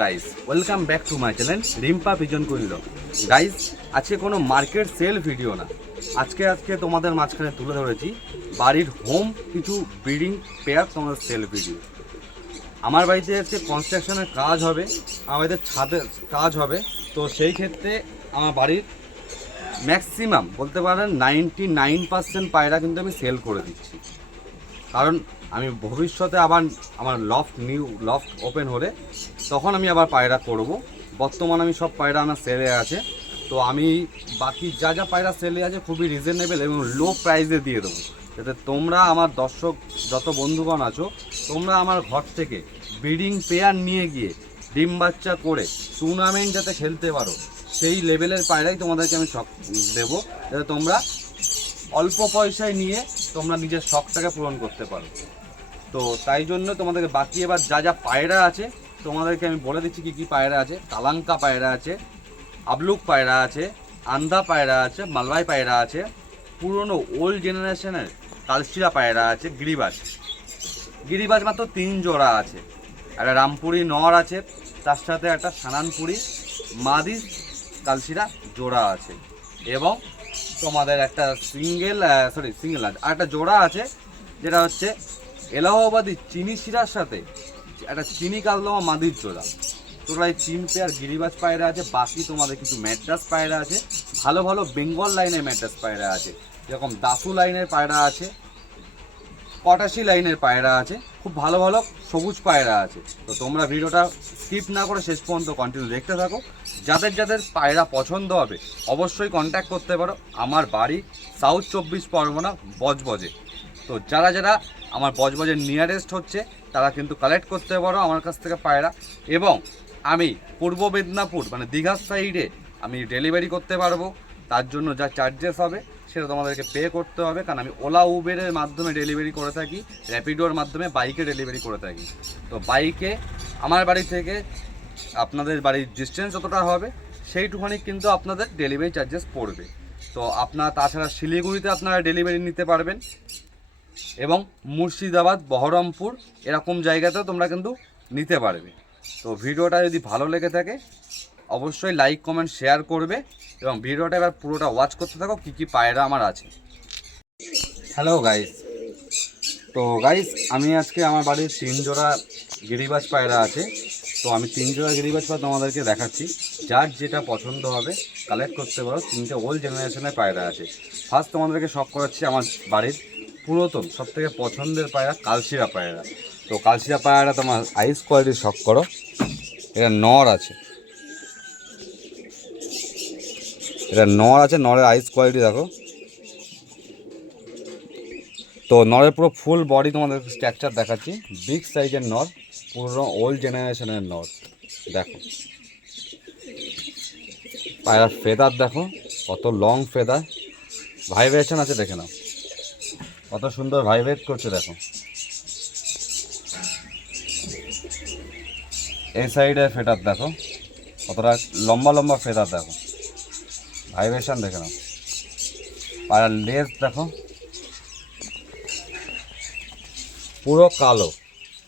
Guys, welcome back to my channel Rimpa pigeon কহিল। Guys, আজকে কোনো মার্কেট সেল ভিডিও না, আজকে তোমাদের মাঝখানে তুলে ধরেছি বাড়ির হোম কিছু ব্রিডিং পেয়ার তোমাদের সেল ভিডিও। আমার বাড়িতে আজকে কনস্ট্রাকশনের কাজ হবে, আমার বাড়িতে ছাদের কাজ হবে। তো সেই ক্ষেত্রে আমার বাড়ির ম্যাক্সিমাম বলতে পারেন 99% পায়রা কিন্তু আমি সেল করে দিচ্ছি। কারণ আমি ভবিষ্যতে আবার আমার নিউ লফট ওপেন হলে তখন আমি আবার পায়রা করব। বর্তমানে আমি সব পায়রা আমার সেলে আছে। তো আমি বাকি যা পায়রা সেলে আছে খুবই রিজনেবল এবং লো প্রাইসে দিয়ে দেবো, যাতে তোমরা আমার দর্শক যত বন্ধুগণ আছো তোমরা আমার ঘর থেকে ব্রিডিং পেয়ার নিয়ে গিয়ে ডিম বাচ্চা করে টুর্নামেন্ট যাতে খেলতে পারো, সেই লেভেলের পায়রাই তোমাদেরকে আমি দেবো, যাতে তোমরা অল্প পয়সায় নিয়ে তোমরা নিজের শখটাকে পূরণ করতে পারো। তো তাই জন্য তোমাদেরকে বাকি এবার যা পায়রা আছে তোমাদেরকে আমি বলে দিচ্ছি কী কী পায়রা আছে। কালাঙ্কা পায়রা আছে, আবলুক পায়রা আছে, আন্ধা পায়রা আছে, মালবাই পায়রা আছে, পুরনো ওল্ড জেনারেশনের কালশিরা পায়রা আছে, গিরিবাজ মাত্র 3 জোড়া আছে, একটা রামপুরি নর আছে, তার সাথে একটা সানানপুরি মাদি কালশিরা জোড়া আছে, এবং তোমাদের একটা সিঙ্গেল আর একটা জোড়া আছে যেটা হচ্ছে এলাহাবাদি চিনি শিরার সাথে একটা চিনি কালদমা মাদির জোড়া। টোটাল 3 পেয়ার গিরিবাজ পায়রা আছে। বাকি তোমাদের কিছু ম্যাড্রাস পায়রা আছে, ভালো ভালো বেঙ্গল লাইনের ম্যাড্রাস পায়রা আছে, যেরকম দাসু লাইনের পায়রা আছে, কটাশি লাইনের পায়রা আছে, খুব ভালো ভালো সবুজ পায়রা আছে। তো তোমরা ভিডিওটা স্কিপ না করে শেষ পর্যন্ত কন্টিনিউ দেখতে থাকো। যাদের পায়রা পছন্দ হবে অবশ্যই কন্ট্যাক্ট করতে পারো। আমার বাড়ি সাউথ 24 পরগনা বজবজে। তো যারা আমার বজবজের নিয়ারেস্ট হচ্ছে তারা কিন্তু কালেক্ট করতে পারো আমার কাছ থেকে পায়রা। এবং আমি পূর্ব মেদিনীপুর মানে দীঘার সাইডে আমি ডেলিভারি করতে পারবো। তার জন্য যা চার্জেস হবে সেটা তোমাদেরকে পে করতে হবে, কারণ আমি ওলা উবেরের মাধ্যমে ডেলিভারি করে থাকি, র্যাপিডোর মাধ্যমে বাইকে ডেলিভারি করে থাকি। তো বাইকে আমার বাড়ি থেকে আপনাদের বাড়ির ডিস্টেন্স যতটা হবে সেইটুখানি কিন্তু আপনাদের ডেলিভারি চার্জেস পড়বে। তো আপনার তাছাড়া শিলিগুড়িতে আপনারা ডেলিভারি নিতে পারবেন, এবং মুর্শিদাবাদ, বহরমপুর এরকম জায়গাতেও তোমরা কিন্তু নিতে পারবে। তো ভিডিওটা যদি ভালো লেগে থাকে অবশ্যই লাইক কমেন্ট শেয়ার করবে, এবং ভিডিওটা এবার পুরোটা ওয়াচ করতে থাকো কী কী পায়রা আমার আছে। হ্যালো গাইস, তো গাইস আমি আজকে আমার বাড়ির 3 জোড়া গিরিবাজ পায়রা আছে। তো আমি 3 জোড়া গিরিবাজ পায়রা তোমাদেরকে দেখাচ্ছি, যার যেটা পছন্দ হবে কালেক্ট করতে পারো। 3টে ওল্ড জেনারেশনের পায়রা আছে। ফার্স্ট তোমাদেরকে শখ করাচ্ছি আমার বাড়ির পুরাতন সবথেকে পছন্দের পায়রা কালশিরা পায়রা। তো কালশিরা পায়রাটা তোমার আইস কোয়ালিটির শখ করো। এটা নর আছে, নরের আইস কোয়ালিটি দেখো। তো নরের পুরো ফুল বডি তোমাদের স্ট্রাকচার দেখাচ্ছি। বিগ সাইজের নর, পুরো ওল্ড জেনারেশনের নর। দেখো পায়রার ফেদার দেখো, কত লং ফেদার, ভাইব্রেশন আছে, দেখে নাও কত সুন্দর ভাইব্রেট করছে। দেখো এই সাইডে ফেদার দেখো, কতটা লম্বা ফেদার দেখো, ভাইব্রেশন দেখে নাও। পায়রার লেজ দেখো, পুরো কালো,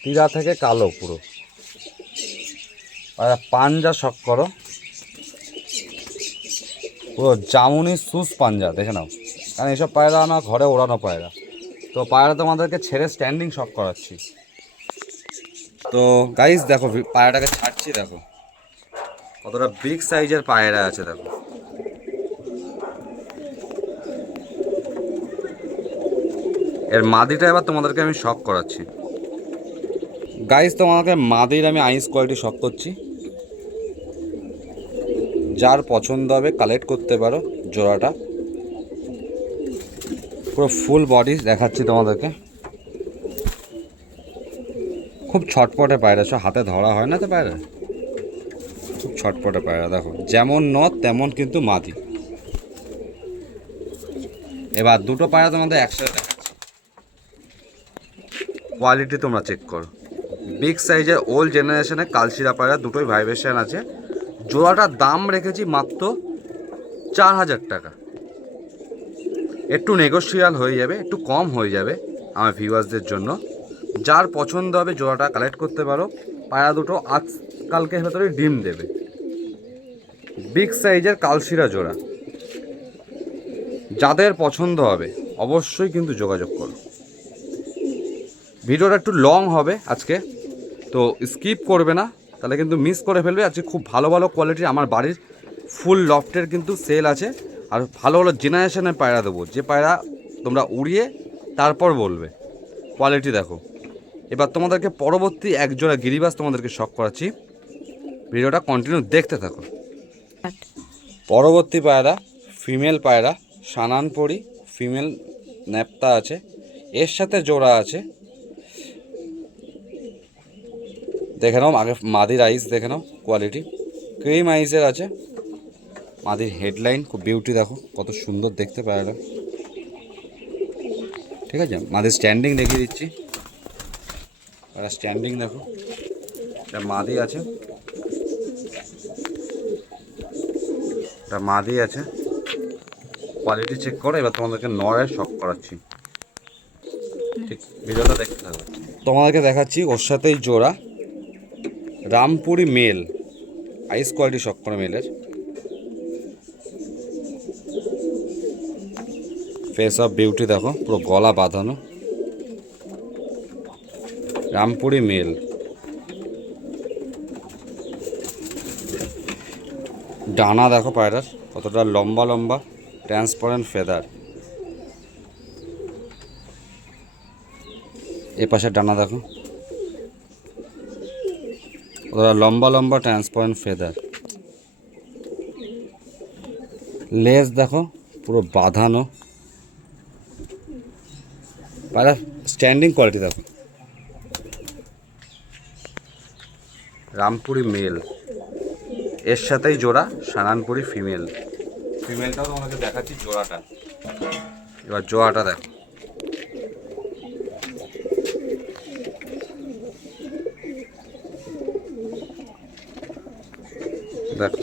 তীরা থেকে কালো পুরো। পায়রা পাঞ্জা শখ করো, পুরো জামুনি সুস পাঞ্জা, দেখে নাও। কারণ এইসব পায়রা আমার ঘরে ওড়ানো পায়রা। তো পায়রা তোমাদেরকে ছেড়ে স্ট্যান্ডিং শখ করাচ্ছি। তো গাইস দেখো পায়রাটাকে ছাড়ছি, দেখো কতটা বিগ সাইজের পায়রা আছে। দেখো এর মাদিটা এবার তোমাদেরকে আমি শখ করাচ্ছি। গাইস তোমাদেরকে মাদির আমি আইস কোয়ালিটি শখ করছি, যার পছন্দ হবে কালেক্ট করতে পারো। জোড়াটা পুরো ফুল বডি দেখাচ্ছি তোমাদেরকে, খুব ছটপটে পায়রা, সব হাতে ধরা হয় না তো পায়রা, খুব ছটপটে পায়রা। দেখো যেমন নথ তেমন কিন্তু মাদি। এবার দুটো পায়রা তোমাদের একসাথে দেখাচ্ছি, কোয়ালিটি তোমরা চেক করো। বিগ সাইজের ওল্ড জেনারেশনের কালশিরা পায়রা, দুটোই ভাইব্রেশন আছে। জোড়াটার দাম রেখেছি মাত্র 4000 টাকা। একটু নেগোশিয়াল হয়ে যাবে, একটু কম হয়ে যাবে আমার ভিউয়ার্সদের জন্য। যার পছন্দ হবে জোড়াটা কালেক্ট করতে পারো। পায়রা দুটো আজ কালকের ভেতরে ডিম দেবে। বিগ সাইজের কালশিরা জোড়া, যাদের পছন্দ হবে অবশ্যই কিন্তু যোগাযোগ করো। ভিডিওটা একটু লং হবে আজকে, তো স্কিপ করবে না, তাহলে কিন্তু মিস করে ফেলবে। আজকে খুব ভালো ভালো কোয়ালিটির আমার বাড়ির ফুল লফটের কিন্তু সেল আছে, আর ভালো ভালো জেনারেশনের পায়রা দেবো, যে পায়রা তোমরা উড়িয়ে তারপর বলবে কোয়ালিটি দেখো। এবার তোমাদেরকে পরবর্তী এক জোড়া গিরিবাস তোমাদেরকে শখ করাচ্ছি, ভিডিওটা কন্টিনিউ দেখতে থাকো। পরবর্তী পায়রা ফিমেল পায়রা, সানানপরি ফিমেল ন্যাপতা আছে, এর সাথে জোড়া আছে। দেখে নাও আগে মাদির আইস, দেখে নাও কোয়ালিটি ক্রিম আইসের আছে। মাদির হেডলাইন খুব বিউটি, দেখো কত সুন্দর দেখতে পায়রাটা। ঠিক আছে, মাদির স্ট্যান্ডিং দেখিয়ে দিচ্ছি। স্ট্যান্ডিং দেখো, এটা মাদি আছে, এটা মাদি আছে। কোয়ালিটি চেক করো। এবার তোমাদেরকে নরের শখ করাচ্ছি, ঠিক ভিডিওটা দেখতে থাকো। তোমাদেরকে দেখাচ্ছি ওর সাথেই জোড়া রামপুরি মেল, আইস কোয়ালিটি শখ করে মেলের। ফেস অফ বিউটি দেখো, পুরো গলা বাঁধানো, রামপুরি মেল। ডানা দেখো পায়রার কতটা লম্বা লম্বা, ট্রান্সপারেন্ট ফেদার। এ পাশে ডানা দেখো কতটা লম্বা লম্বা, ট্রান্সপারেন্ট ফেদার। লেজ দেখো পুরো বাঁধানো, পায়রার স্ট্যান্ডিং কোয়ালিটি দেখো। রামপুরি মেল, এর সাথেই জোড়া সানানপুরি ফিমেল। ফিমেলটাও তোমাকে দেখাচ্ছি জোড়াটা। এবার জোড়াটা দেখো, দেখো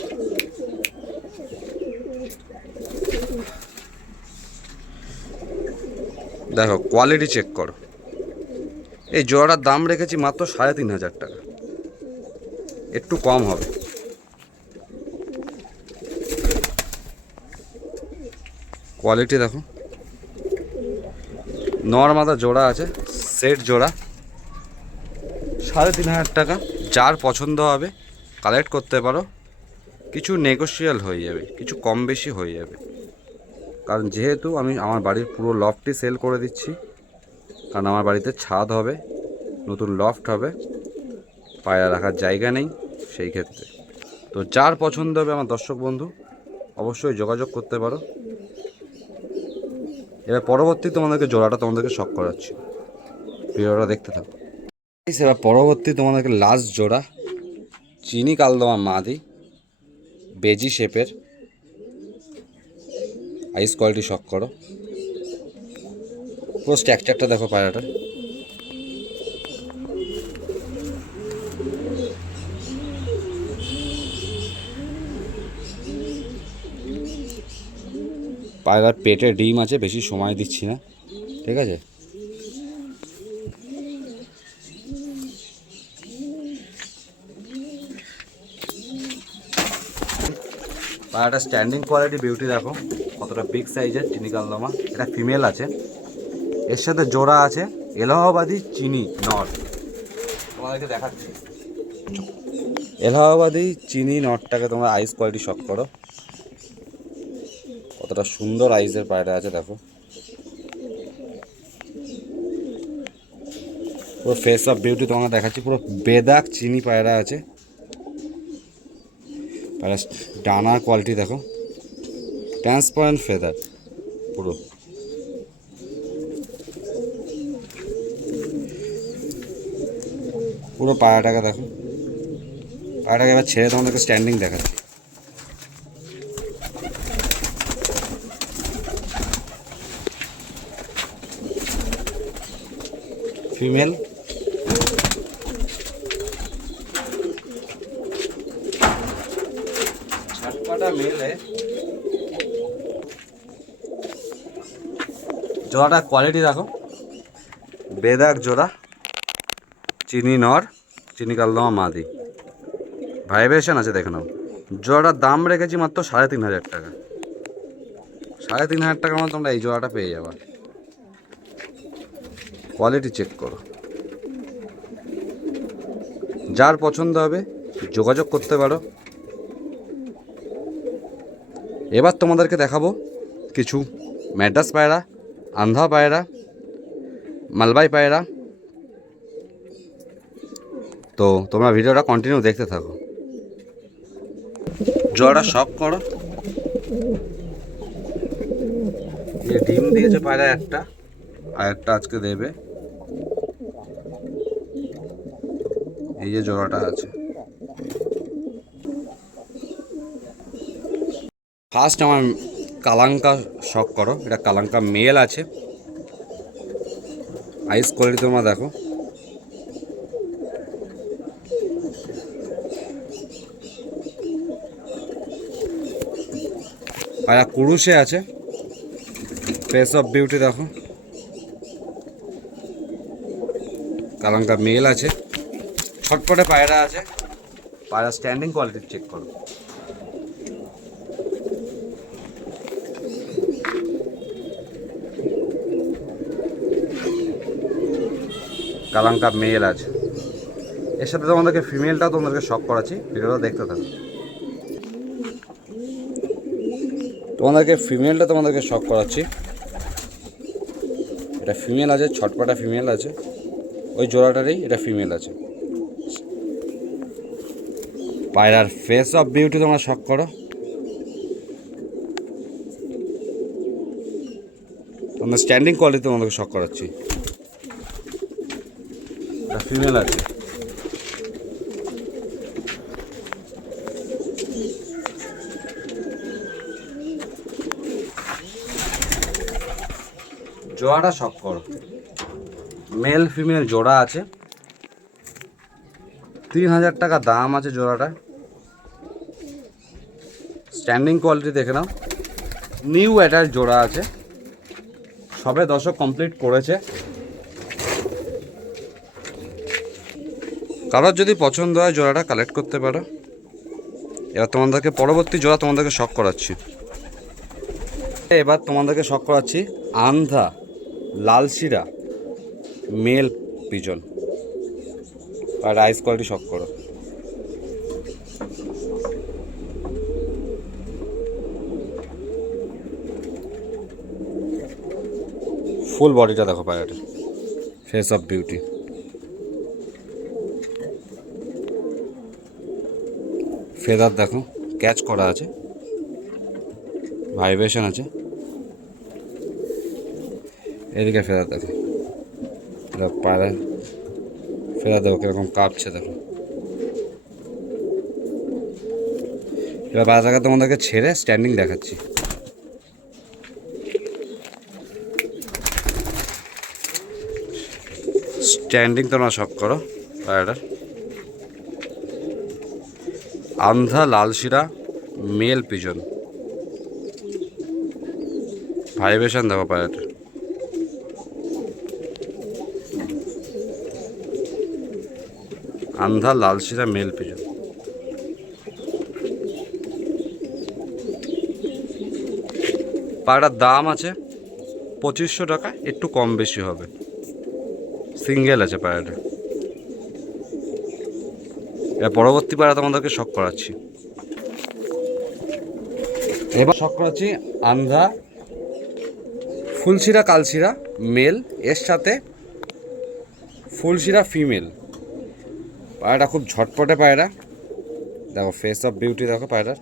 দেখো কোয়ালিটি চেক করো। এই জোড়াটার দাম রেখেছি মাত্র 3,500 টাকা, একটু কম হবে। কোয়ালিটি দেখো, নর মাদা জোড়া আছে, সেট জোড়া 3,500 টাকা। যার পছন্দ হবে কালেক্ট করতে পারো, কিছু নেগোশিয়াল হয়ে যাবে, কিছু কম বেশি হয়ে যাবে। কারণ যেহেতু আমি আমার বাড়ির পুরো লফটটি সেল করে দিচ্ছি, কারণ আমার বাড়িতে ছাদ হবে, নতুন লফট হবে, পায়রা রাখার জায়গা নেই, সেই ক্ষেত্রে। তো যার পছন্দ হবে আমার দর্শক বন্ধু অবশ্যই যোগাযোগ করতে পারো। এবার পরবর্তী তোমাদেরকে জোড়াটা তোমাদেরকে শখ করাচ্ছি, ভিডিওটা দেখতে থাকো। এবার পরবর্তী তোমাদেরকে লাস্ট জোড়া চিনি কালদমা মাদি, বেজি শেপের, আইস কোয়ালিটি শখ করো। পুরো স্ট্রাকচারটা দেখো পায়রাটার। পায়রার পেটে ডিম আছে, বেশি সময় দিচ্ছি না, ঠিক আছে। পায়রাটা স্ট্যান্ডিং কোয়ালিটি বিউটি দেখো, কতটা বিগ সাইজের চিনি কালদমা। এটা ফিমেল আছে, এর সাথে জোড়া আছে এলাহাবাদি চিনি নর। তোমাদেরকে দেখাচ্ছি এলাহাবাদি চিনি নরটাকে তোমরা আইস কোয়ালিটি শখ করো, কতটা সুন্দর আইসের পায়রা আছে দেখো। পুরো ফেস অফ বিউটি তোমাকে দেখাচ্ছি, পুরো বেদাক চিনি পায়রা আছে। পায়রা ডানার কোয়ালিটি দেখো, ট্রান্সপারেন্ট ফেদার পুরো। পুরো পায়রাটাকে দেখো, পায়রাটাকে এবার ছেড়ে তোমাদেরকে স্ট্যান্ডিং দেখাচ্ছি। ফিমেল, ছাটপাটা মেলে। জোড়াটা কোয়ালিটি দেখো, বেদাক জোড়া, চিনি নর, চিনি কালদমা মাদি। ভাইব্রেশন আছে দেখে নাও। জোড়াটার দাম রেখেছি মাত্র 3,500 টাকা। 3,500 টাকার মধ্যে তোমরা এই জোড়াটা পেয়ে যাবে। কোয়ালিটি চেক করো, যার পছন্দ হবে যোগাযোগ করতে পারো। এবার তোমাদেরকে দেখাবো কিছু ম্যাড্রাস পায়রা, আন্ধা পায়রা, মালবাই পায়রা। তো তোমরা ভিডিওটা কন্টিনিউ দেখতে থাকো। জোড়াটা শখ করো। এই ডিম দিয়েছে পায়রা একটা, আর একটা আজকে দেবে। এই যে জোড়াটা আছে, ফার্স্ট আমার কালাঙ্কা শখ করো। এটা কালাঙ্কা মেল আছে। আইস কোয়ালিটি তোমরা দেখো, পায়রা কুরুশে আছে। ফেস অফ বিউটি দেখো, কালাঙ্কা মেল আছে। ছটপটে পায়রা আছে। পায়রা স্ট্যান্ডিং কোয়ালিটি চেক করো। কালাঙ্কা মেল আছে। এর সাথে তোমাদেরকে ফিমেলটা তোমাদেরকে শখ করাচ্ছি, ভিডিওটা দেখতে থাকো। তোমাদেরকে ফিমেলটা তোমাদেরকে শখ করাচ্ছি। এটা ফিমেল আছে, ছটপটা ফিমেল আছে। ওই জোড়াটারই এটা ফিমেল আছে। পায়রার ফেস অফ বিউটি তোমরা শখ করো। তোমরা স্ট্যান্ডিং কোয়ালিটি তোমাদেরকে শখ করাচ্ছি। এটা ফিমেল আছে। জোড়াটা শখ করো। মেল ফিমেল জোড়া আছে। 3,000 টাকা দাম আছে জোড়াটা। স্ট্যান্ডিং কোয়ালিটি দেখে নাও। নিউ অ্যাডাল্ট জোড়া আছে, সবে দশক কমপ্লিট করেছে। কারোর যদি পছন্দ হয় জোড়াটা কালেক্ট করতে পারো। এবার তোমাদেরকে পরবর্তী জোড়া তোমাদেরকে শখ করাচ্ছি। এবার তোমাদেরকে শখ করাচ্ছি আন্ধা লালশিরা মেল পিজন। আর আইস কোয়ালিটি শখ করো। ফুল বডিটা দেখো পায়রাটা, ফেস অফ বিউটি। ফেদার দেখো, ক্যাচ করা আছে, ভাইব্রেশন আছে। এদিকে ফেদার দেখো, পায়রা ফেদার দেখো কীরকম কাঁপছে দেখো। এবার পায়রাটাকে তোমাদেরকে ছেড়ে স্ট্যান্ডিং দেখাচ্ছি। স্ট্যান্ডিং তোমরা শখ করো পায়রাটার। আন্ধা লালশিরা মেল পিজন। ভাইব্রেশন দেখো পায়রাটার। আন্ধা লালশিরা মেল পিজন। পায়রার দাম আছে 2,500 টাকা, একটু কম বেশি হবে। সিঙ্গেল আছে পায়রাটা। এবার পরবর্তী পায়রা তোমাদেরকে শখ করাচ্ছি। এবার শখ করাচ্ছি আন্ধা ফুলশিরা কালশিরা মেল, এর সাথে ফুলশিরা ফিমেল। পায়রাটা খুব ঝটপটে পায়রা। দেখো ফেস অফ বিউটি দেখো পায়রার।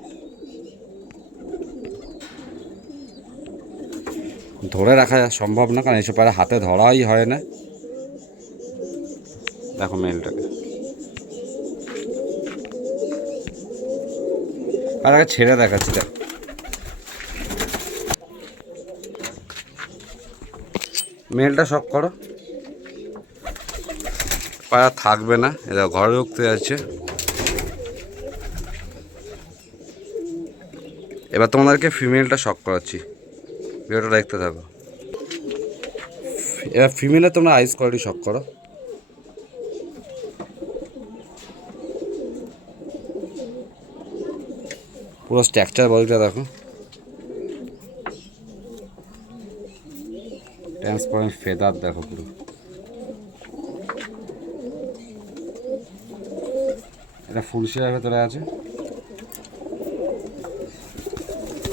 ধরে রাখা সম্ভব না, কারণ এইসব পায়রা হাতে ধরাই হয় না। দেখো মেলটাকে, পায়রাকে ছেড়ে দেখাচ্ছি। দেখো মেলটা শখ করো। পায়রা থাকবে না, এরা ঘরে ঢুকতে যাচ্ছে। এবার তোমাদেরকে ফিমেলটা শখ করাচ্ছি, ভিডিওটা দেখতে থাকো। এবার ফিমেলে তোমরা আইস কোয়ালিটি শখ করো। পুরো স্ট্রাকচার বডিটা দেখো, ট্রান্সপারেন্ট ফেদার দেখো পুরো। এটা ফুল শেয়ার ভেতরে আছে।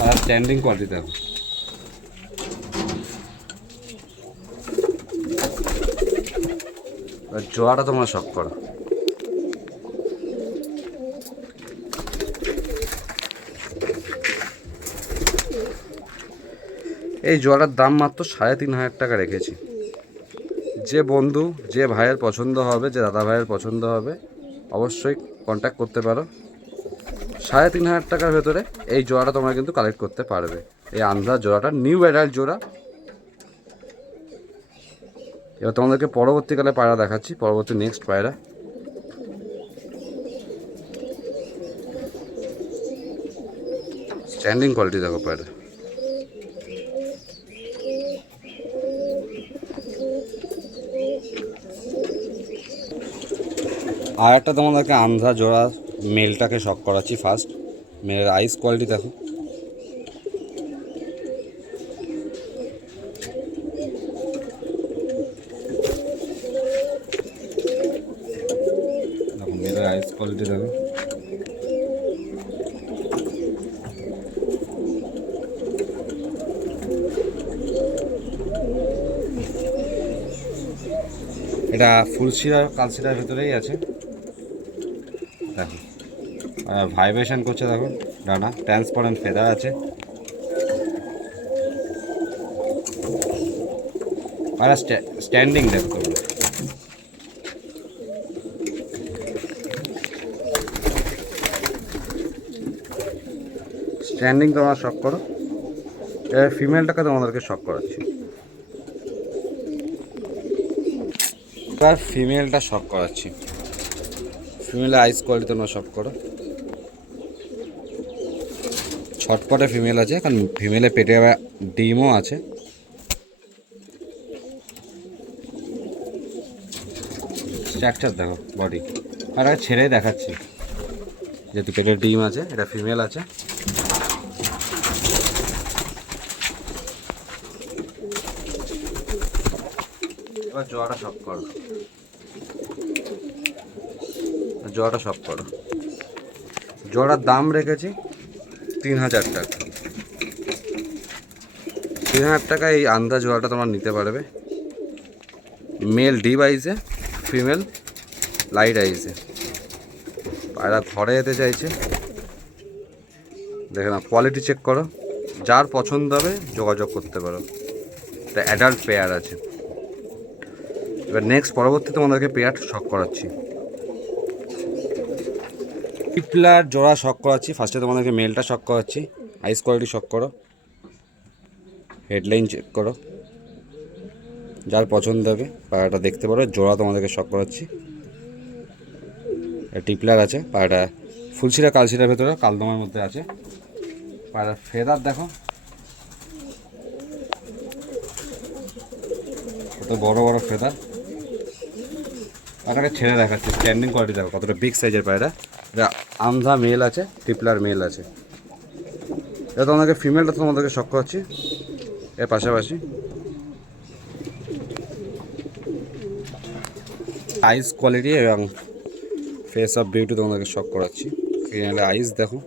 আর স্ট্যান্ডিং কোয়ালিটি দেখো, জোড়াটা তোমরা শখ করো। এই জোড়াটার দাম মাত্র 3,500 টাকা রেখেছি। যে বন্ধু যে ভাইয়ের পছন্দ হবে, যে দাদা ভাইয়ের পছন্দ হবে, অবশ্যই কন্ট্যাক্ট করতে পারো। 3,500 টাকার ভেতরে এই জোড়াটা তোমরা কিন্তু কালেক্ট করতে পারবে। এই আন্ধ্রা জোড়াটা নিউ অ্যাডাল্ট জোড়া। এবার তোমাদেরকে পরবর্তীকালে পায়রা দেখাচ্ছি, পরবর্তী নেক্সট পায়রা। স্ট্যান্ডিং কোয়ালিটি দেখো পায়রা। আর একটা তোমাদেরকে আন্ধ্রা জোড়া মেলটাকে শক করাচ্ছি ফার্স্ট। মেলের আইস কোয়ালিটি দেখো, মেলের আইস কোয়ালিটি দেখো। এটা ফুল শিরা কালশিরার ভেতরেই আছে দেখো। ভাইব্রেশন করছে দেখো, ডানা ট্রান্সপারেন্ট ফেদার আছে। আর স্ট্যান্ডিং দেখো, স্ট্যান্ডিং তোমরা শক করো। এর ফিমেলটাকে তোমাদেরকে শক করাচ্ছি। এবার ফিমেলটা শক করাচ্ছি। ফিমেলের আইস কোয়ালিটি তোমরা শক করো। ছটপটে ফিমেল আছে, কারণ ফিমেলের পেটে ডিমও আছে। স্ট্রাকচার দেখো বডি, আর ছেড়ে দেখাচ্ছি যেহেতু পেটের ডিম আছে। এটা ফিমেল আছে। এবার জোড়াটা শক করো, জোড়াটা শক করো। জোড়ার দাম রেখেছি 3,000 টাকা। 3,000 টাকায় এই আন্দাজ জোড়াটা তোমরা নিতে পারবে। মেল ডিপ আইসে, ফিমেল লাইট আইসে। পায়রা ঘরে যেতে চাইছে, দেখে না, কোয়ালিটি চেক করো। যার পছন্দ হবে যোগাযোগ করতে পারো। এটা অ্যাডাল্ট পেয়ার আছে। এবার নেক্সট পরবর্তী তোমাদেরকে পেয়ার শক করাচ্ছি। টিপলার জোড়া শক করাচ্ছি। ফার্স্টে তোমাদেরকে মেলটা শক করাচ্ছি। আইস কোয়ালিটি শক করো, হেডলাইন চেক করো। যার পছন্দ হবে পায়রাটা দেখতে পারো। জোড়া তোমাদেরকে শক করাচ্ছি। টিপলার আছে পায়রাটা, ফুলশিরা কালশিরার ভেতরে কালদমার মধ্যে আছে। পায়রার ফেদার দেখো, কত বড় বড় ফেদার। পায়রাটাকে ছেড়ে দেখাচ্ছে, স্ট্যান্ডিং কোয়ালিটি দেখো কতটা বিগ সাইজের পায়রা। এটা আন্ধ্রা মেল আছে, টিপলার মেল আছে। এটা তোমাদেরকে ফিমেলটা তোমাদেরকে শক করাচ্ছি এর পাশাপাশি। আইস কোয়ালিটি এবং ফেস অফ বিউটি তোমাদেরকে শক করাচ্ছি। ফিমেলের আইস দেখো,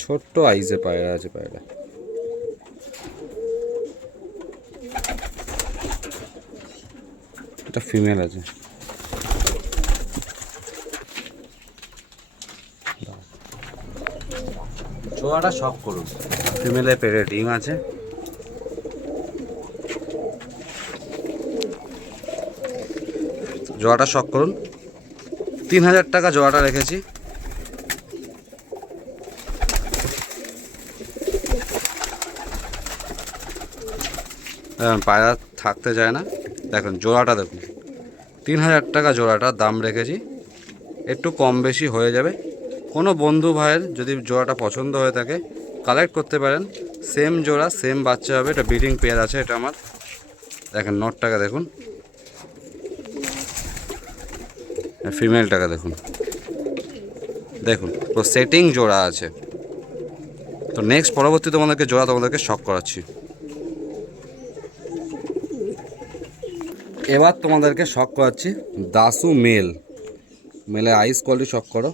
ছোট্ট আইসে পায়রা আছে পায়রা। এটা ফিমেল আছে। জোড়াটা শক করুন। ফিমেলের পেটে ডিম আছে। জোড়াটা শক করুন। 3,000 টাকা জোড়াটা রেখেছি। পায়রা থাকতে যায় না। দেখুন জোড়াটা দেখুন, 3,000 টাকা জোড়াটা দাম রেখেছি। একটু কম বেশি হয়ে যাবে। কোনো বন্ধু ভাইয়ের যদি জোড়াটা পছন্দ হয়ে থাকে কালেক্ট করতে পারেন। সেম জোড়া সেম বাচ্চা হবে। এটা ব্রিডিং পেয়ার আছে। এটা আমার দেখেন নটটাকে দেখুন, ফিমেলটাকে দেখুন, দেখুন তো সেটিং জোড়া আছে। তো নেক্সট পরবর্তী তোমাদেরকে জোড়া তোমাদেরকে শক করাচ্ছি। এবার তোমাদেরকে শক করাচ্ছি দাসু মেলে আইস কোয়ালিটি শক করো।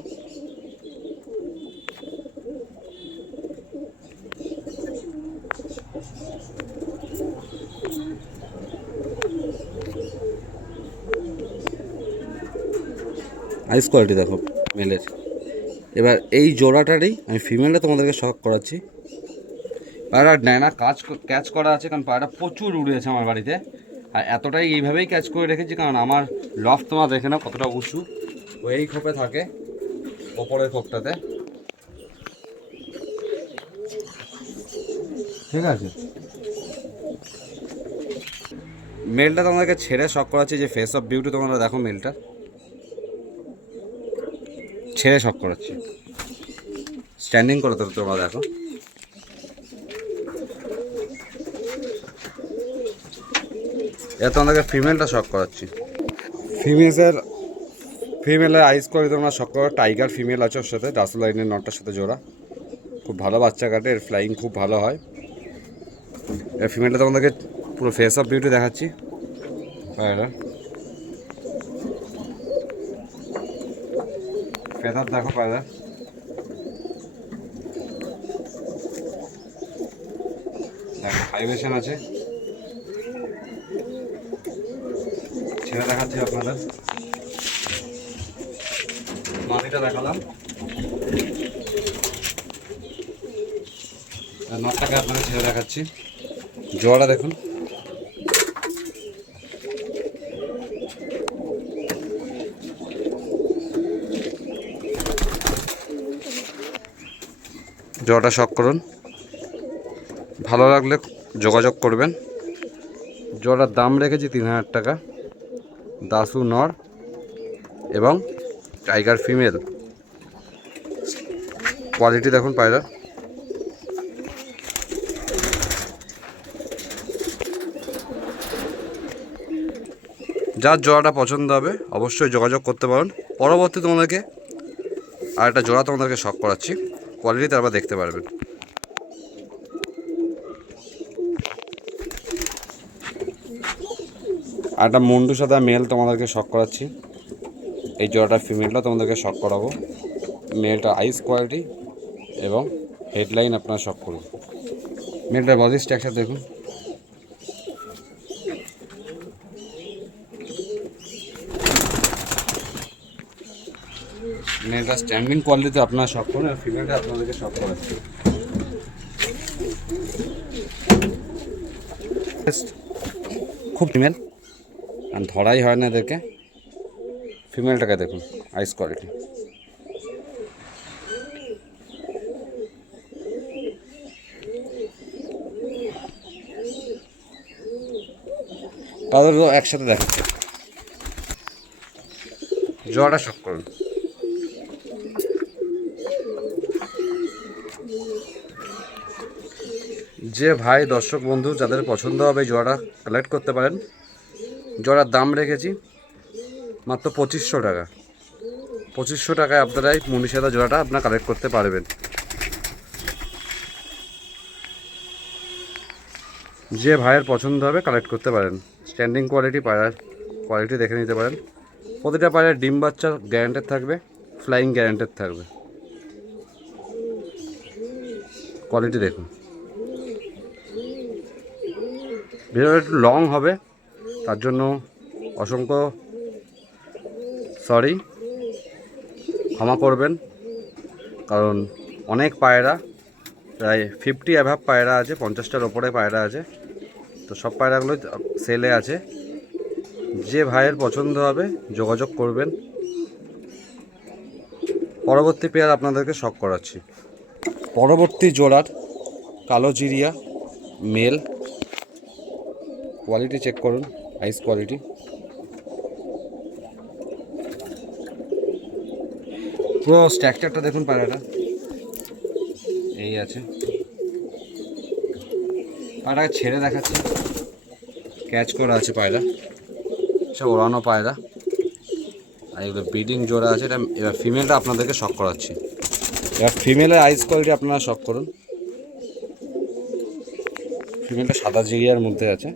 আইস কোয়ালিটি দেখো মেলের। এবার এই জোড়াটারই আমি ফিমেলটা তোমাদেরকে শক করাচ্ছি। পায়রা ডায়না ক্যাচ করা আছে, কারণ পায়রা প্রচুর উড়েছে আমার বাড়িতে, আর এতটাই এইভাবেই ক্যাচ করে রেখেছি কারণ আমার লফট তোমরা দেখে নাও কতটা উঁচু। ও এই খোপে থাকে, ওপরের খোপটাতে, ঠিক আছে। মেলটা তোমাদেরকে ছেড়ে শক করাচ্ছি, যে ফেস অফ বিউটি তোমরা দেখো মেলটা ছেড়ে শক করাচ্ছি। স্ট্যান্ডিং করে তো তোমরা দেখো। এবার তোমাদেরকে ফিমেলটা শক করাচ্ছি। ফিমেলের আইস করে তোমরা শক করো। টাইগার ফিমেল আছে ওর সাথে, ডাসু লাইনের নটটার সাথে জোড়া, খুব ভালো বাচ্চা কাটে, এর ফ্লাইং খুব ভালো হয়। এর ফিমেলটা তোমাদেরকে পুরো ফেস অফ বিউটি দেখাচ্ছি। পায়রা ফেদার দেখো, পায়রা দেখো ভাইব্রেশন আছে। ছেড়ে দেখাচ্ছি আপনাদের, মাটিটা দেখালাম, নটটাকে আপনাদের ছেড়ে দেখাচ্ছি। জোড়াটা দেখুন, জোড়াটা শক করুন। ভালো লাগলে যোগাযোগ করবেন। জোড়ার দাম রেখেছি 3000 টাকা। দাসু নর এবং টাইগার ফিমেল। কোয়ালিটি দেখুন পায়রা। যার জোড়াটা পছন্দ হবে অবশ্যই যোগাযোগ করতে পারেন। পরবর্তী তোমাদেরকে আর একটা জোড়া তোমাদেরকে শক করাচ্ছি, কোয়ালিটি তারপর দেখতে পারবেন। আর একটা মুন্ডু সাদা মেল তোমাদেরকে শক করাচ্ছি। এই জোড়াটা ফিমেলটা তোমাদেরকে শক করাবো। মেলটা আইস কোয়ালিটি এবং হেডলাইন আপনারা শক করুন। মেলটার বডি স্ট্রাকচার দেখুন। মেলটা স্ট্যান্ডিং কোয়ালিটিতে আপনারা শক করুন, আর ফিমেলটা আপনাদেরকে শক করাচ্ছি। খুব ফিমেল, আর ধরাই হয় না এদেরকে। ফিমেলটাকে দেখুন, আইস কোয়ালিটি। তাদেরও একসাথে দেখাচ্ছে। জোড়াটা শক করুন। যে ভাই দর্শক বন্ধু যাদের পছন্দ হবে জোড়াটা কালেক্ট করতে পারেন। জোড়ার দাম রেখেছি মাত্র 2500 টাকা। 2500 টাকায় আপনারা এই মুন্ডিসাদা জোড়াটা আপনারা কালেক্ট করতে পারবেন। যে ভাইয়ের পছন্দ হবে কালেক্ট করতে পারেন। স্ট্যান্ডিং কোয়ালিটি, পায়রার কোয়ালিটি দেখে নিতে পারেন। প্রতিটা পায়রার ডিম বাচ্চা গ্যারান্টেড থাকবে, ফ্লাইং গ্যারান্টেড থাকবে। কোয়ালিটি দেখুন। ভিডিওটা একটু লং হবে, তার জন্য অসংখ্য সরি, ক্ষমা করবেন। কারণ অনেক পায়রা, প্রায় 50 অ্যাভাব পায়রা আছে, 50টার ওপরে পায়রা আছে। তো সব পায়রাগুলো সেলে আছে। যে ভাইয়ের পছন্দ হবে যোগাযোগ করবেন। পরবর্তী পেয়ার আপনাদেরকে শক করাচ্ছি। পরবর্তী জোড়ার কালো জিরিয়া মেল। কোয়ালিটি চেক করুন, আইস কোয়ালিটি। পুরো স্ট্রাকচারটা দেখুন পায়রাটা, এই আছে। পায়রাকে ছেড়ে দেখাচ্ছি, ক্যাচ করা আছে পায়রা, সব ওড়ানো পায়রা। আর এগুলো ব্রিডিং জোড়া আছে। এটা এবার ফিমেলটা আপনাদেরকে শক করাচ্ছি। এবার ফিমেলের আইস কোয়ালিটি আপনারা শক করুন। ফিমেলটা সাদা জিরিয়ার মধ্যে আছে,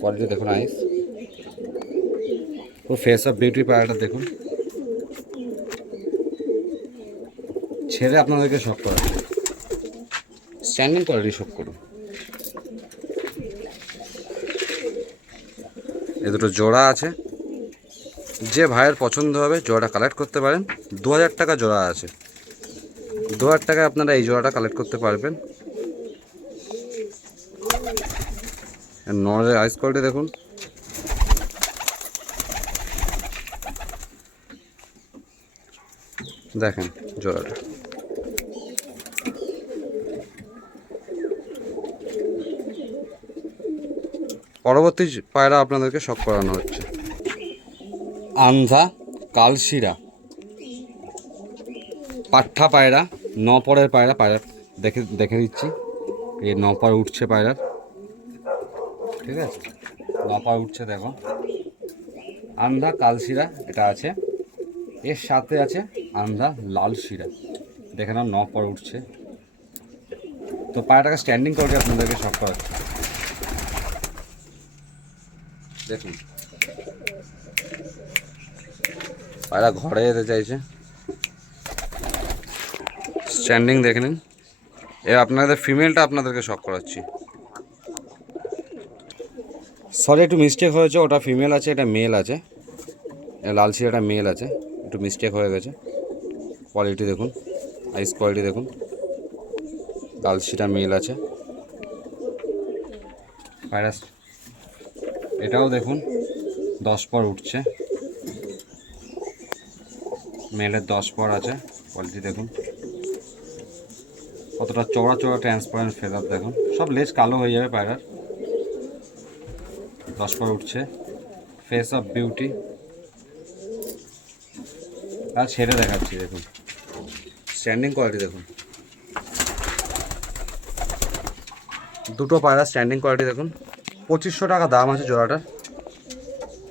কোয়ালিটি দেখুন আইস, পুরো ফেস অফ বিউটি পায়রাটা দেখুন, ছেড়ে আপনাদেরকে শক করা, স্ট্যান্ডিং কোয়ালিটি শক করুন। এ দুটো জোড়া আছে, যে ভাইয়ের পছন্দ হবে জোড়াটা কালেক্ট করতে পারেন। 2000 টাকা জোড়া আছে, 2000 টাকায় আপনারা এই জোড়াটা কালেক্ট করতে পারবেন। নরের আইস কোয়ালিটি দেখুন, দেখেন জোড়াটা। পরবর্তী পায়রা আপনাদেরকে শক করানো হচ্ছে, আন্ধা কালশিরা পাঠা পায়রা, নপরের পায়রা, পায়রা দেখে দিচ্ছি, এই নপর উঠছে পায়রার, ঠিক আছে, নপর উঠছে দেখো, আন্ধা কালশিরা এটা আছে, এর সাথে আছে আন্ধা লাল শিরা, দেখে নাও নপর উঠছে। তো পায়রাটাকে স্ট্যান্ডিং করে আপনাদেরকে শক করাচ্ছে, দেখুন পায়রা ঘরে যেতে চাইছে, স্ট্যান্ডিং দেখে নিন। আপনাদের ফিমেলটা আপনাদেরকে শক করাচ্ছি, সরি একটু মিস্টেক হয়েছে, ওটা ফিমেল আছে এটা মেল আছে, লাল শিরাটা মেল আছে, একটু মিস্টেক হয়ে গেছে। কোয়ালিটি দেখুন, আইস কোয়ালিটি দেখুন, লাল শিরা মেল আছে পায়রা, এটাও দেখুন 10 পর উঠছে, মেলের 10 পর আছে, কোয়ালিটি দেখুন কতটা চওড়া চওড়া ট্রান্সপারেন্ট ফেদার দেখুন, সব লেজ কালো হয়ে যাবে পায়রার, 10 পর উঠছে, ফেস অফ বিউটি। আর ছেড়ে দেখাচ্ছি দেখুন, স্ট্যান্ডিং কোয়ালিটি দেখুন, দুটো পায়রা স্ট্যান্ডিং কোয়ালিটি দেখুন। 2500 টাকা দাম আছে জোড়াটার,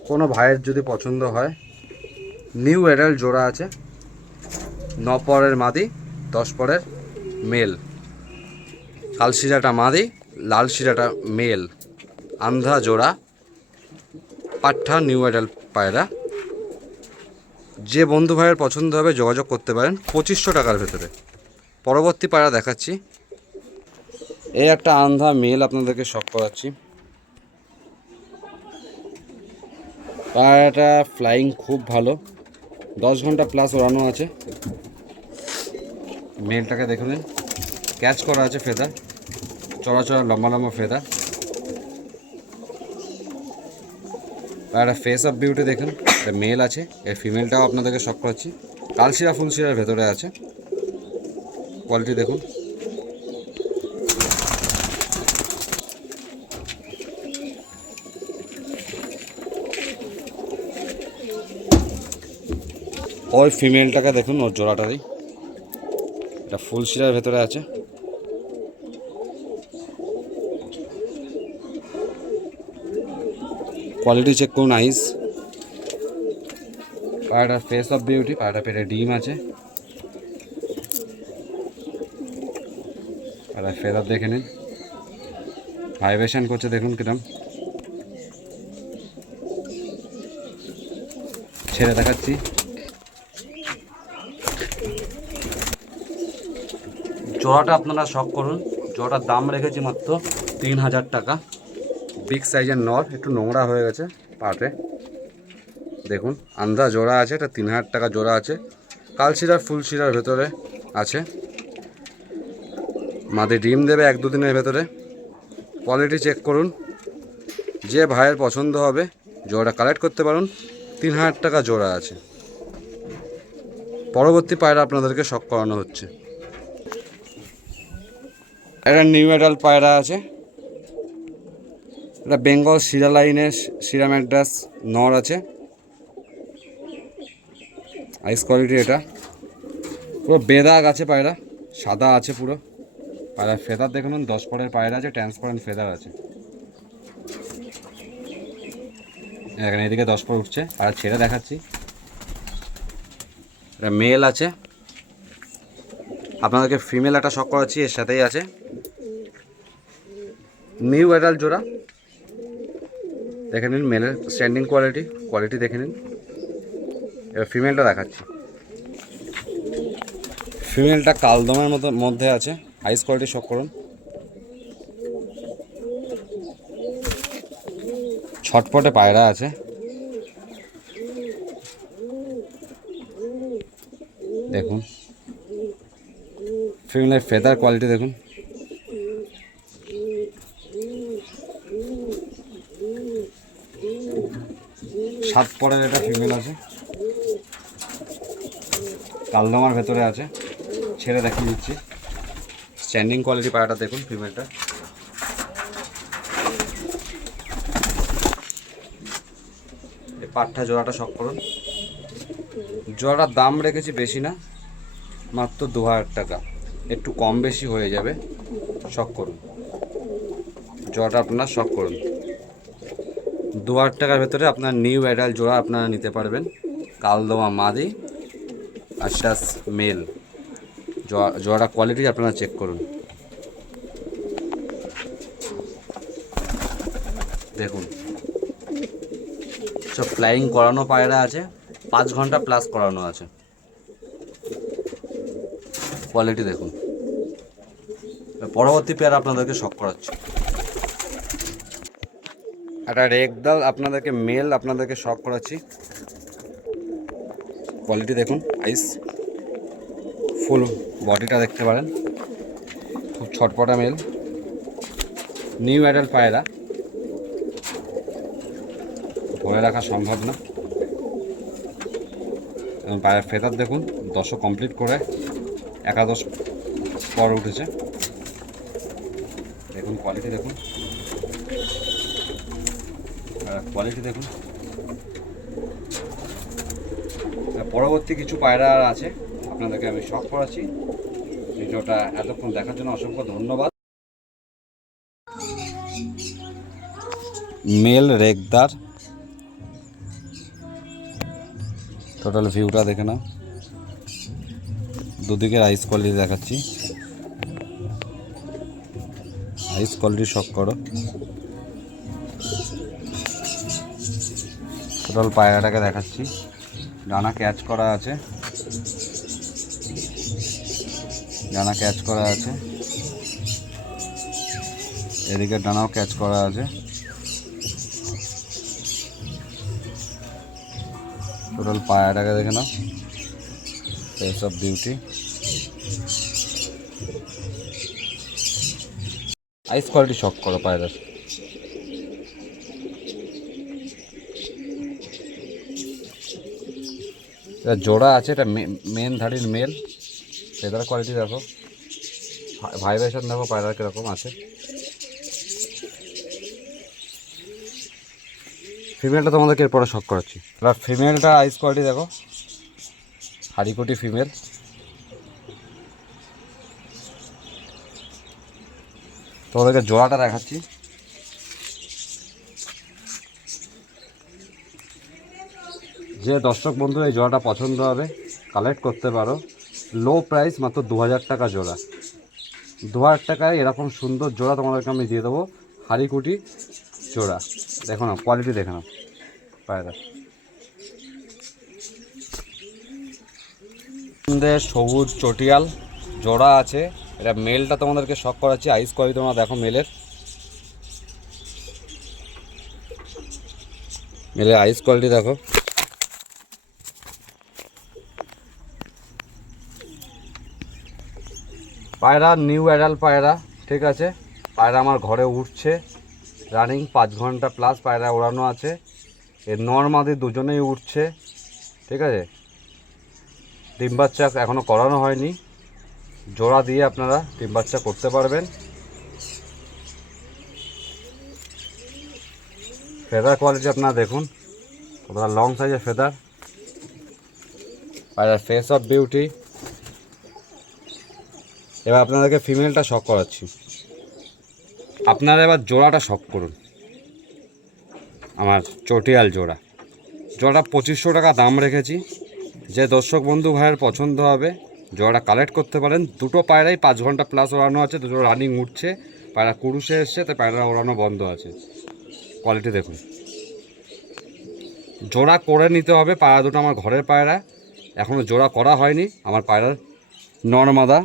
কোনো ভাইয়ের যদি পছন্দ হয়, নিউ অ্যাডাল্ট জোড়া আছে, 9 পরের মাদি, 10 পরের মেল, কালশিরাটা মাদি, লাল শিরাটা মেল, আন্ধা জোড়া, পাঠা নিউ অ্যাডাল্ট পায়রা। যে বন্ধু ভাইয়ের পছন্দ হবে যোগাযোগ করতে পারেন 2500 টাকার ভেতরে। পরবর্তী পায়রা দেখাচ্ছি, এই একটা আন্ধা মেল আপনাদেরকে শক করাচ্ছি, পায়রাটা ফ্লাইং খুব ভালো, 10 ঘন্টা প্লাস ওড়ানো আছে, মেলটাকে দেখুন ক্যাচ করা আছে ফেদার, চড়া চড়া লম্বা লম্বা ফেদার, পায়রা ফেস অফ বিউটি দেখুন, এটা মেল আছে, এর ফিমেলটাও আপনাদেরকে শক করাচ্ছি, কালশিরা ফুলশিরার ভেতরে আছে, কোয়ালিটি দেখুন, ওই ফিমেলটাকে দেখুন, ওর জোড়াটারই, এটা ফুলশিরার ভেতরে আছে, কোয়ালিটি চেক করুন আইস, পায়রাটার ফেস অফ বিউটি, পায়রাটা পেটে ডিম আছে, পায়রা ফেদার দেখে নিন, ভাইব্রেশন করছে দেখুন কিরম, ছেড়ে দেখাচ্ছি, জোড়াটা আপনারা শক করুন, জোড়াটার দাম রেখেছি মাত্র 3000 টাকা, বিগ সাইজের নর, একটু নোংরা হয়ে গেছে পাটে, দেখুন আন্ধা জোড়া আছে, এটা 3000 টাকা জোড়া আছে, কালশিরার ফুলশিরার ভেতরে আছে, মাদি ডিম দেবে 1-2 দিনের ভেতরে। কোয়ালিটি চেক করুন, যে ভাইয়ের পছন্দ হবে জোড়া কালেক্ট করতে পারুন, 3000 টাকা জোড়া আছে। পরবর্তী পায়রা আপনাদেরকে শক করানো হচ্ছে, একটা নিউ অ্যাডাল্ট পায়রা আছে, এটা বেঙ্গল শিরা লাইনের শিরা ম্যাড্রাস নর আছে, আইস কোয়ালিটি, এটা পুরো বেদাগ আছে পায়রা, সাদা আছে পুরো, পায়রা ফেদার দেখুন 10 পরের পায়রা আছে, ট্রান্সপারেন্ট ফেদার আছে, এখানে এদিকে 10 পর উঠছে, আর ছেড়ে দেখাচ্ছি, এটা মেল আছে, আপনাদেরকে ফিমেল একটা শক করাচ্ছি, এর সাথেই আছে, নিউ অ্যাডাল্ট জোড়া দেখে নিন, মেলের স্ট্যান্ডিং কোয়ালিটি দেখে নিন। এবার ফিমেলটা দেখাচ্ছি। ফিমেলটা কালদমের মধ্যে আছে, আইস কোয়ালিটি শক করুন। ছটপটে পায়রা আছে, দেখুন। ফিমেলের ফেদার কোয়ালিটি দেখুন। সাত পরের এটা ফিমেল আছে, কালদমার ভেতরে আছে, ছেড়ে দেখিয়ে দিচ্ছি। স্ট্যান্ডিং কোয়ালিটি পায়রাটা দেখুন ফিমেলটা। এই পাট্টা জোড়াটা শক করুন। জোড়াটার দাম রেখেছি বেশি না, মাত্র 2000 টাকা, একটু কম বেশি হয়ে যাবে। শক করুন, জোড়াটা আপনারা শক করুন। 2000 টাকার ভেতরে আপনার নিউ অ্যাডাল্ট জোড়া আপনারা নিতে পারবেন। কালদমা মাদি আর শাস মেল। জোড়াটা কোয়ালিটি আপনারা চেক করুন, দেখুন। সব ফ্লাইং করানো পায়রা আছে, 5 ঘন্টা প্লাস করানো আছে। কোয়ালিটি দেখুন। পরবর্তী পেয়ার আপনাদেরকে শক করাচ্ছি। একটা রেগদাল আপনাদেরকে মেল আপনাদেরকে শক করাচ্ছি। কোয়ালিটি দেখুন, আইস ফুল বডিটা দেখতে পারেন, খুব ছটপটা মেল, নিউ অ্যাডাল্ট পায়রা, ধরে রাখা সম্ভব না। এবং পায়ের ফেদার দেখুন, 10 কমপ্লিট করে 11 পর উঠেছে, দেখুন। কোয়ালিটি দেখুন, কোয়ালিটি দেখুন। পরবর্তী কিছু পায়রা আর আছে, আপনাদেরকে আমি শক করাচ্ছি। ভিডিওটা এতক্ষণ দেখার জন্য অসংখ্য ধন্যবাদ। মেল রেগদার, টোটাল ভিউটা দেখে নাও। দুদিকের আইস কোয়ালিটি দেখাচ্ছি, আইস কোয়ালিটি শক করো। টোটাল পায়রাটাকে দেখাচ্ছি, ডানা ক্যাচ করা আছে, ডানা ক্যাচ করা আছে, এদিকে ডানাও ক্যাচ করা আছে। টোটাল পায়রাটাকে দেখে নাও, face of beauty. Eyes quality শক করো পায়রার। এটা জোড়া আছে, এটা মেন ধাড়ির মেল। ফেদার কোয়ালিটি দেখো, ভাইব্রেশন দেখো পায়রার কীরকম আছে। ফিমেলটা তোমাদেরকে এরপরে শক করাচ্ছি। এবার ফিমেলটা আইস কোয়ালিটি দেখো, হাড়িকুটি ফিমেল। তোমাদেরকে জোড়াটা দেখাচ্ছি। যে দর্শক বন্ধু এই জোড়াটা পছন্দ হবে কালেক্ট করতে পারো। লো প্রাইস, মাত্র 2000 টাকা জোড়া। 2000 টাকায় এরকম সুন্দর জোড়া তোমাদেরকে আমি দিয়ে দেবো, হাড়িকুটি জোড়া। দেখো না কোয়ালিটি, দেখে নাও পায়রা। সবুজ চটিয়াল জোড়া আছে, এটা মেলটা তোমাদেরকে শক করাচ্ছি। আইস কোয়ালিটি তোমরা দেখো, মেলের আইস কোয়ালিটি দেখো। পায়রা নিউ অ্যাডাল্ট পায়রা, ঠিক আছে। পায়রা আমার ঘরে উঠছে, রানিং 5 ঘন্টা প্লাস পায়রা ওড়ানো আছে। এর নর্মাদি দুজনেই উঠছে, ঠিক আছে। ডিম বাচ্চা এখনও করানো হয়নি, জোড়া দিয়ে আপনারা ডিম বাচ্চা করতে পারবেন। ফেদার কোয়ালিটি আপনারা দেখুন, কতটা লং সাইজের ফেদার। পায়রার ফেস অফ বিউটি। এবার আপনাদেরকে ফিমেলটা শক করাচ্ছি, আপনারা এবার জোড়াটা শক করুন। আমার চটিয়াল জোড়াটা 2500 টাকা দাম রেখেছি। যে দর্শক বন্ধু ভাইয়ের পছন্দ হবে জোড়াটা কালেক্ট করতে পারেন। দুটো পায়রাই 5 ঘন্টা প্লাস ওড়ানো আছে, দুটো রানিং উঠছে। পায়রা কুরুষে এসছে, তাই পায়রা ওড়ানো বন্ধ আছে। কোয়ালিটি দেখুন, জোড়া করে নিতে হবে। পায়রা দুটো আমার ঘরের পায়রা, এখনও জোড়া করা হয়নি। আমার পায়রার নর্মাদা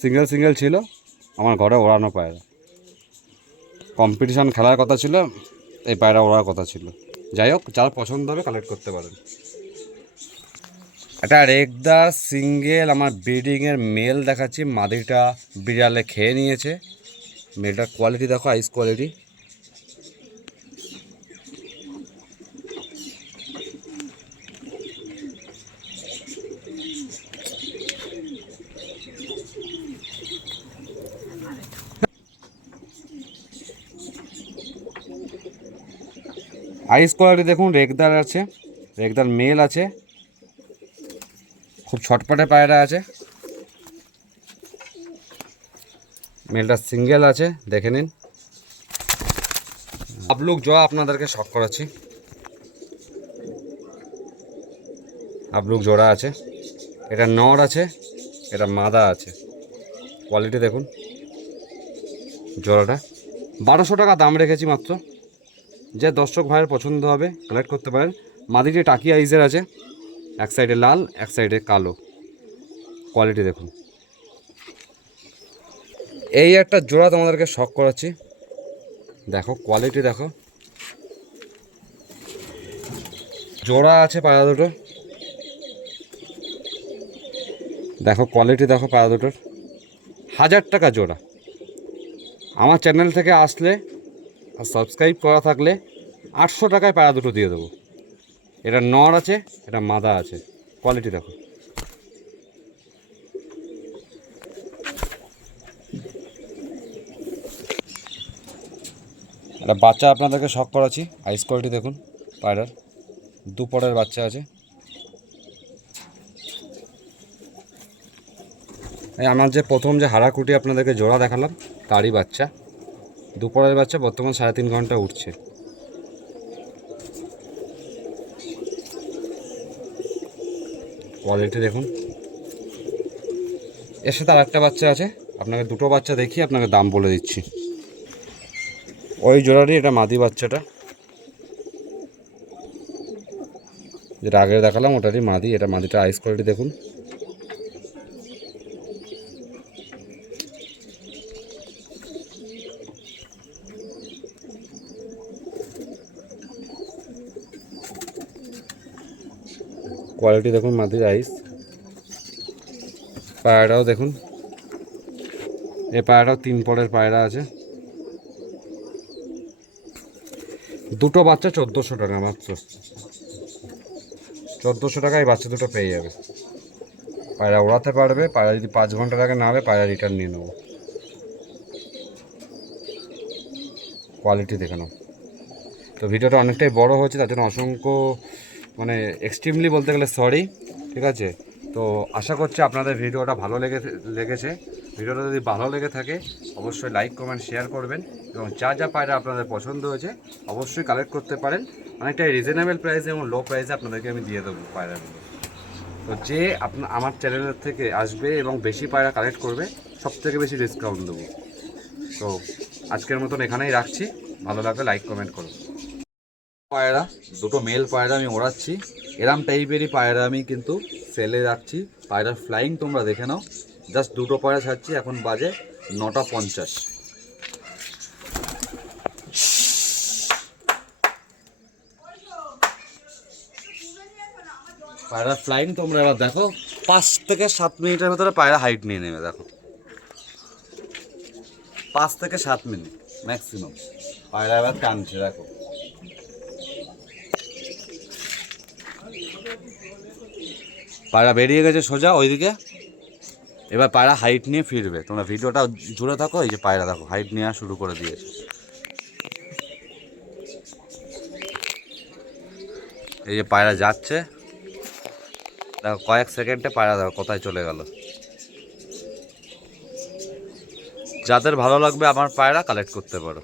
সিঙ্গেল সিঙ্গেল ছিল, আমার ঘরে ওড়ানো পায়রা। কম্পিটিশান খেলার কথা ছিল, এই পায়রা ওড়ার কথা ছিল। যাই হোক, যার পছন্দ হবে কালেক্ট করতে পারেন। এটা রেগদার সিঙ্গেল আমার ব্রিডিংয়ের মেল দেখাচ্ছি। মাদিটা বিড়ালে খেয়ে নিয়েছে। মেলটার কোয়ালিটি দেখো, আইস কোয়ালিটি। আইস কোয়ালিটি দেখুন, রেগদার আছে, রেগদার মেল আছে, খুব ছটপটে পায়রা আছে। মেলটা সিঙ্গেল আছে, দেখে নিন। আপলুক জোড়া আপনাদেরকে শখ করাচ্ছি। আপলুক জোড়া আছে, এটা নর আছে, এটা মাদা আছে। কোয়ালিটি দেখুন, জোড়াটা 1200 টাকা দাম রেখেছি মাত্র। যে দর্শক ভাইয়ের পছন্দ হবে কালেক্ট করতে পারেন। মাদিটি টাকি আইজের আছে, এক সাইডে লাল এক সাইডে কালো। কোয়ালিটি দেখুন। এই একটা জোড়া তোমাদেরকে শখ করাচ্ছি, দেখো কোয়ালিটি দেখো। জোড়া আছে পায়রা দুটো, দেখো কোয়ালিটি দেখো পায়রা দুটোর। 1000 টাকা জোড়া। আমার চ্যানেল থেকে আসলে আর সাবস্ক্রাইব করা থাকলে 800 টাকায় পায়রা দুটো দিয়ে দেবো। এটা নর আছে, এটা মাদা আছে। কোয়ালিটি দেখো। একটা বাচ্চা আপনাদেরকে শখ করাচ্ছি, আইস কোয়ালিটি দেখুন। পায়রার দুপরের বাচ্চা আছে। এই আমার যে প্রথম যে হারাকুটি আপনাদেরকে জোড়া দেখালাম, তারই বাচ্চা, দুপরের বাচ্চা। বর্তমান 3.5 ঘন্টা উঠছে। কোয়ালিটি দেখুন। এর সাথে আর একটা বাচ্চা আছে, আপনাকে দুটো বাচ্চা দেখিয়ে আপনাকে দাম বলে দিচ্ছি। ওই জোড়ারই এটা মাদি বাচ্চাটা, যেটা আগে দেখালাম ওটারই মাদি। এটা মাদিটা আইস কোয়ালিটি দেখুন। কোয়ালিটি দেখুন মাদির আইস। পায়রাটাও দেখুন, এই পায়রাটাও 3 পরের পায়রা আছে। দুটো বাচ্চা 1400 টাকা মাত্র। 1400 টাকায় বাচ্চা দুটো পেয়ে যাবে। পায়রা ওড়াতে পারবে। পায়রা যদি 5 ঘন্টার আগে না হবে, পায়রা রিটার্ন নিয়ে নেবো। কোয়ালিটি দেখে নাও। তো ভিডিওটা অনেকটাই বড় হয়েছে, তার জন্য অসংখ্য এক্সট্রিমলি বলতে গেলে সরি, ঠিক আছে। তো আশা করছি আপনাদের ভিডিওটা ভালো লেগেছে। ভিডিওটা যদি ভালো লেগে থাকে অবশ্যই লাইক কমেন্ট শেয়ার করবেন, এবং যা যা পায়রা আপনাদের পছন্দ হয়েছে অবশ্যই কালেক্ট করতে পারেন। অনেকটাই রিজনেবল প্রাইসে এবং লো প্রাইসে আপনাদেরকে আমি দিয়ে দেবো পায়রাগুলো। তো যে আমার চ্যানেলের থেকে আসবে এবং বেশি পায়রা কালেক্ট করবে, সবথেকে বেশি ডিসকাউন্ট দেবো। তো আজকের মতন এখানেই রাখছি। ভালো লাগলে লাইক কমেন্ট করুন। পায়রা দুটো মেল পায়রা আমি ওড়াচ্ছি। এরম টাইপেরই পায়রা আমি কিন্তু সেলে রাখছি। পায়রার ফ্লাইং তোমরা দেখে নাও। জাস্ট দুটো পায়রা ছাড়ছি, এখন বাজে 9:50। পায়রার ফ্লাইং তোমরা এবার দেখো। 5 থেকে 7 মিনিটের ভেতরে পায়রা হাইট নিয়ে নেবে। দেখো 5 থেকে 7 মিনিট ম্যাক্সিমাম। পায়রা এবার টানছে, দেখো। পায়রা বেরিয়ে গেছে সোজা ওইদিকে। এবার পায়রা হাইট নিয়ে ফিরবে। তোমরা ভিডিওটা জুড়ে থাকো। এই যে পায়রা দেখো হাইট নেওয়া শুরু করে দিয়েছে। এই যে পায়রা যাচ্ছে, দেখো কয়েক সেকেন্ডে পায়রা দেখো কোথায় চলে গেল। যাদের ভালো লাগবে আমার পায়রা কালেক্ট করতে পারো।